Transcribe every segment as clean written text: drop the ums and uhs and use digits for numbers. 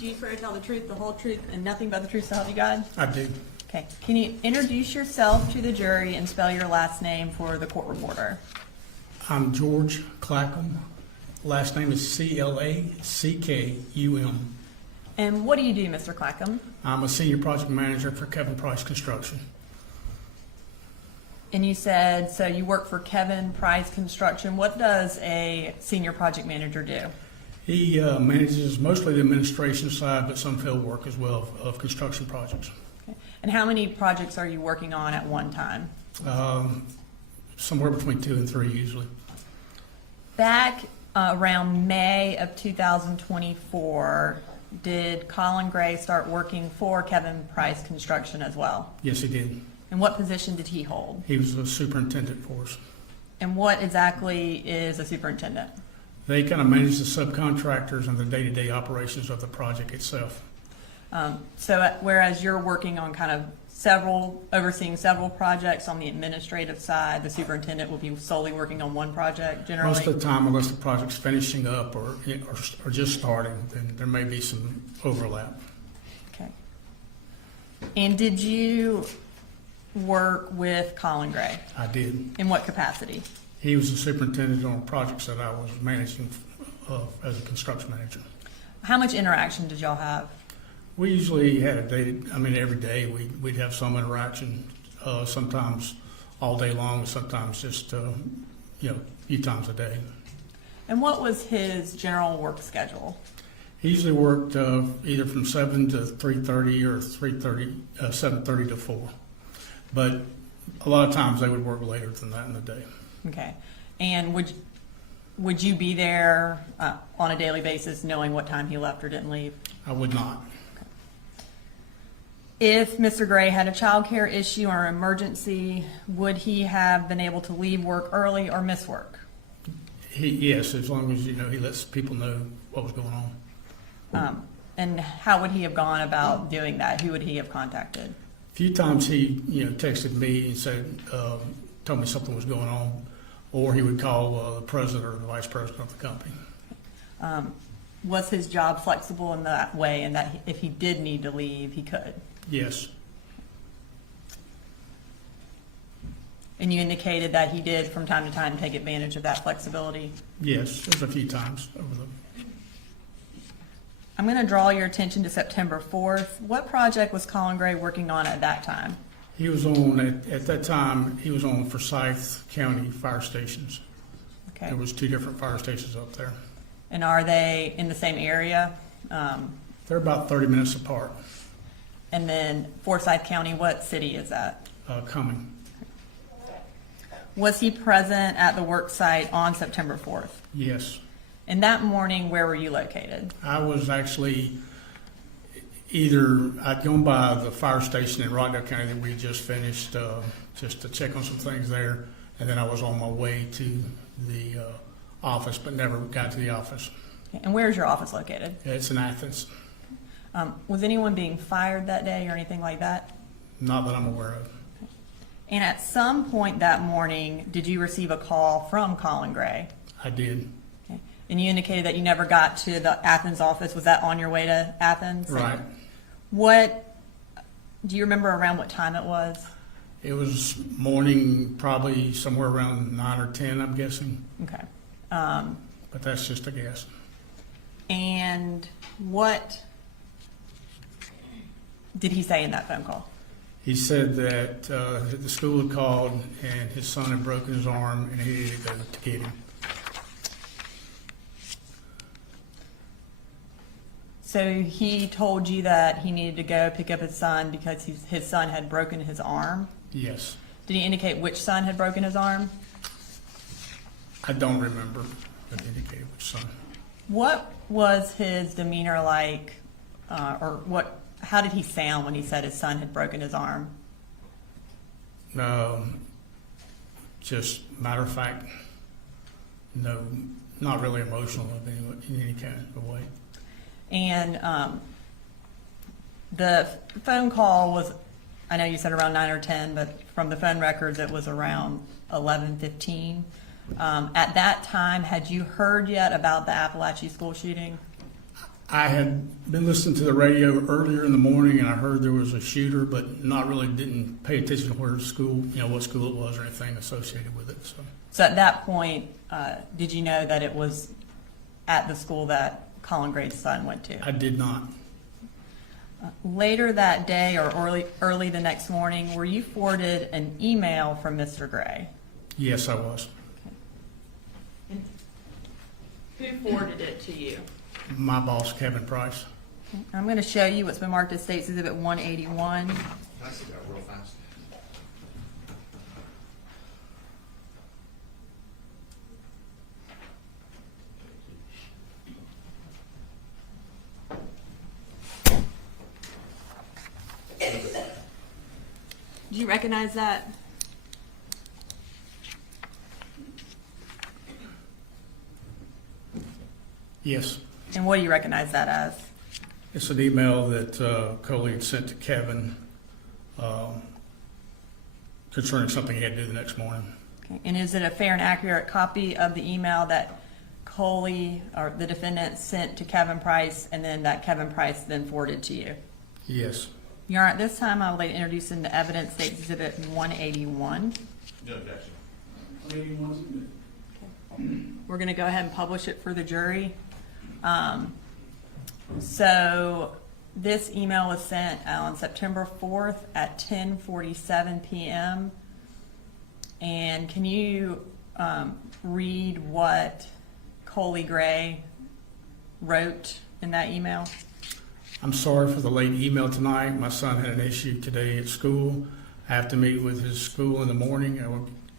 Do you swear to tell the truth, the whole truth, and nothing but the truth so help you God? I do. Okay. Can you introduce yourself to the jury and spell your last name for the court reporter? I'm George Clackum. Last name is Clackum. And what do you do, Mr. Clackum? I'm a senior project manager for Kevin Price Construction. And you said, so you work for Kevin Price Construction. What does a senior project manager do? He manages mostly the administration side, but some field work as well of construction projects. Okay. And how many projects are you working on at one time? Somewhere between 2 and 3 usually. Back around May of 2024, did Colin Gray start working for Kevin Price Construction as well? Yes, he did. And what position did he hold? He was a superintendent for us. And what exactly is a superintendent? They kind of manage the subcontractors and the day-to-day operations of the project itself. So whereas you're working on kind of overseeing several projects on the administrative side, the superintendent will be solely working on one project generally? Most of the time, unless the project's finishing up or just starting, then there may be some overlap. Okay. And did you work with Colin Gray? I did. In what capacity? He was the superintendent on projects that I was managing as a construction manager. How much interaction did y'all have? We usually had every day we'd have some interaction, sometimes all day long, sometimes just, a few times a day. And what was his general work schedule? He usually worked either from 7 to 3:30 or 7:30 to 4. But a lot of times they would work later than that in the day. Okay. And would you be there on a daily basis knowing what time he left or didn't leave? I would not. If Mr. Gray had a child care issue or emergency, would he have been able to leave work early or miss work? Yes, as long as he lets people know what was going on. And how would he have gone about doing that? Who would he have contacted? A few times he texted me and said, told me something was going on, or he would call the president or the vice president of the company. Was his job flexible in that way, and that if he did need to leave, he could? Yes. And you indicated that he did from time to time take advantage of that flexibility? Yes, there's a few times over the. I'm going to draw your attention to September 4th. What project was Colin Gray working on at that time? He was on, at that time, he was on Forsyth County fire stations. Okay. There was 2 different fire stations up there. And are they in the same area? They're about 30 minutes apart. And then Forsyth County, what city is that? Coming. Was he present at the work site on September 4th? Yes. And that morning, where were you located? I was actually I'd gone by the fire station in Rockdale County that we had just finished, just to check on some things there, and then I was on my way to the office, but never got to the office. And where is your office located? It's in Athens. Was anyone being fired that day or anything like that? Not that I'm aware of. And at some point that morning, did you receive a call from Colin Gray? I did. Okay. And you indicated that you never got to the Athens office. Was that on your way to Athens? Right. Do you remember around what time it was? It was morning, probably somewhere around 9 or 10, I'm guessing. Okay. But that's just a guess. And what did he say in that phone call? He said that the school had called and his son had broken his arm and he needed to go to get him. So he told you that he needed to go pick up his son because his son had broken his arm? Yes. Did he indicate which son had broken his arm? I don't remember what indicated which son. What was his demeanor like, how did he sound when he said his son had broken his arm? Just matter of fact, no, not really emotional in any kind of way. And the phone call was, I know you said around 9 or 10, but from the phone records it was around 11:15. At that time, had you heard yet about the Apalachee school shooting? I had been listening to the radio earlier in the morning, and I heard there was a shooter, but didn't pay attention to where school, what school it was or anything associated with it. So at that point, did you know that it was at the school that Colin Gray's son went to? I did not. Later that day or early the next morning, were you forwarded an email from Mr. Gray? Yes, I was. Who forwarded it to you? My boss, Kevin Price. I'm going to show you what's been marked as State's Exhibit 181. Can I see that real fast? Do you recognize that? Yes. And what do you recognize that as? It's an email that Colin had sent to Kevin concerning something he had to do the next morning. Okay. And is it a fair and accurate copy of the email that Coley, or the defendant, sent to Kevin Price, and then that Kevin Price then forwarded to you? Yes. Your Honor, at this time, I would like to introduce into evidence State Exhibit 181. No objection. We're going to go ahead and publish it for the jury. So this email was sent on September 4th at 10:47 p.m. And can you read what Colt Gray wrote in that email? I'm sorry for the late email tonight. My son had an issue today at school. I have to meet with his school in the morning.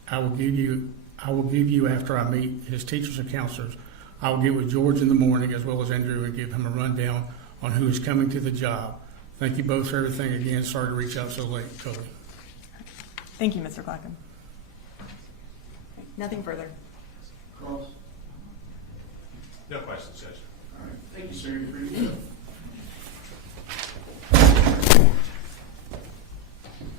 I will give you after I meet his teachers and counselors. I will get with George in the morning as well as Andrew and give him a rundown on who is coming to the job. Thank you both for everything. Again, sorry to reach out so late, Cody. Thank you, Mr. Clackum. Nothing further. Cross. No questions, Judge. All right. Thank you, sir. You're free to go.